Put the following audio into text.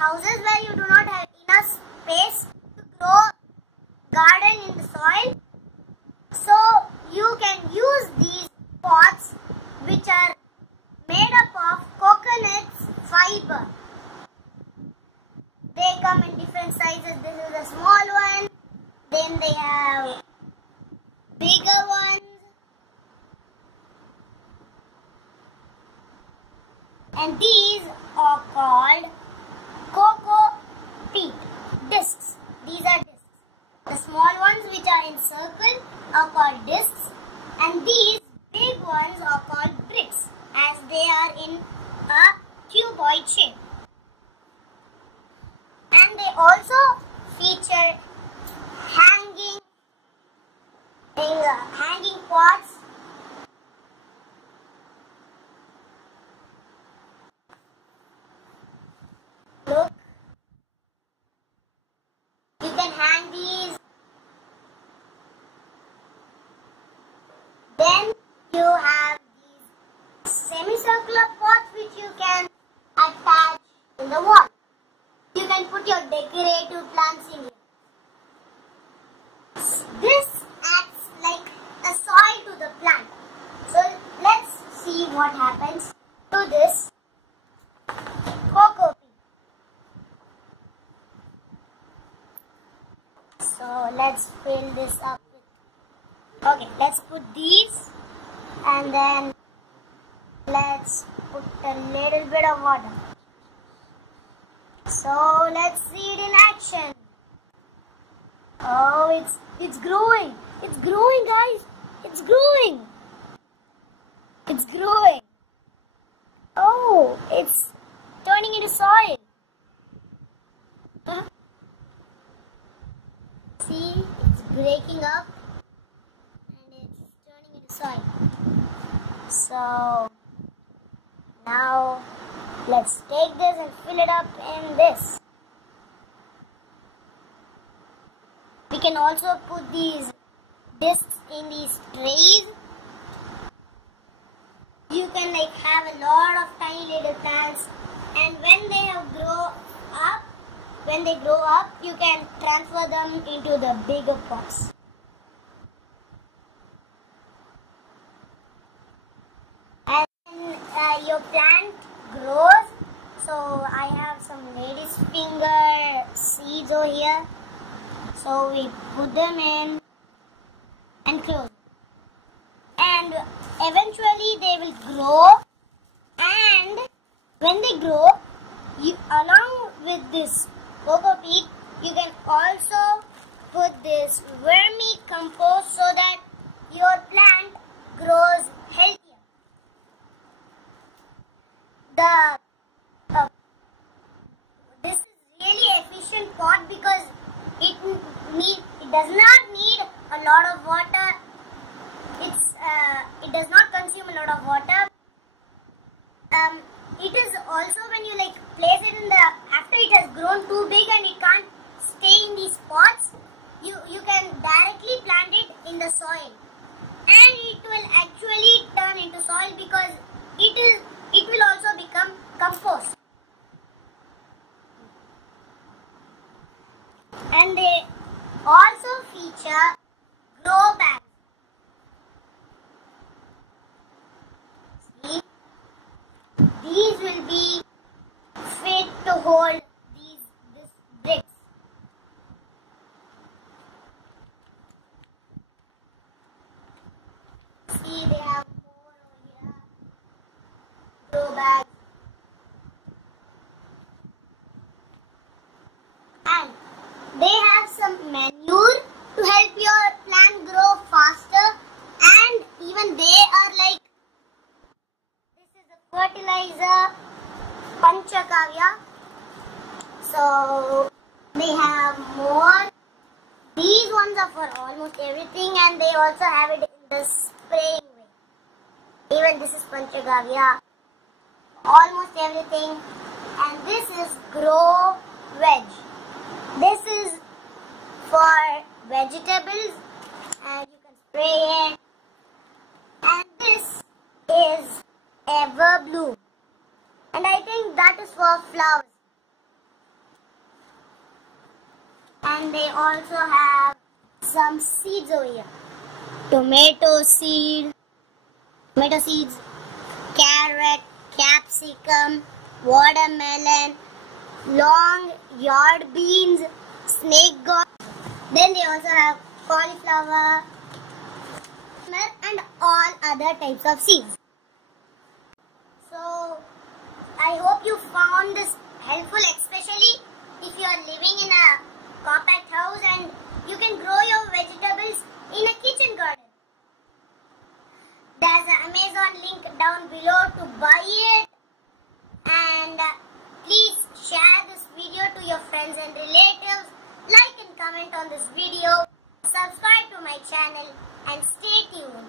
houses where you do not have enough space to grow garden in the soil. So you can use these pots which are made up of coconut fiber. They come in different sizes. This is a small one. Then they have bigger ones. And these are called COCOPEAT discs. These are discs. The small ones which are in circle are called discs, and these big ones are called bricks, as they are in a cuboid shape. And they also feature hanging pots. Look, you can hang these. Then you have these semicircular pots which you can attach in the wall. You can put your decorative plants in here. This acts like a soil to the plant. So let's see what happens to this COCOPEAT. So let's fill this up. Okay, let's put these, and then let's put a little bit of water. So let's see it in action. Oh, it's growing. It's growing, guys. It's growing. It's growing. Oh, it's turning into soil. See, it's breaking up and it's turning into soil. So now let's take this and fill it up in this. We can also put these discs in these trays. You can have a lot of tiny little plants, and when they grow up, you can transfer them into the bigger pots. And your plant grows. So I have some lady's finger seeds over here. So we put them in and close. And eventually they will grow. And when they grow, along with this COCOPEAT, you can also put this vermicompost so that your plant grows healthier. This is really efficient pot because it does not need a lot of water. It does not consume a lot of water. It is also, when you place it after it has grown too big and it can't stay in these pots, you can directly plant it in the soil, and it will actually turn into soil because it will also become compost. And they also feature grow bags. See, these will be fit to hold this bricks. See, they have more over here. Grow bags. And they have some manure to help your plant grow faster, and even they are this is a fertilizer, panchagavya. So they have more. These ones are for almost everything, and they also have it in the spraying way. Even this is panchagavya, almost everything. And this is grow veg. This is for vegetables, and you can spray it. And this is ever bloom, and I think that is for flowers. And they also have some seeds over here. Tomato seeds, carrot, capsicum, watermelon, long yard beans, snake gourd. Then they also have cauliflower and all other types of seeds. So I hope you found this helpful, especially if you are living in a compact house and you can grow your vegetables in a kitchen garden. There's an Amazon link down below to buy it, and please share this video to your friends and relatives, like and comment on this video, subscribe to my channel and stay tuned.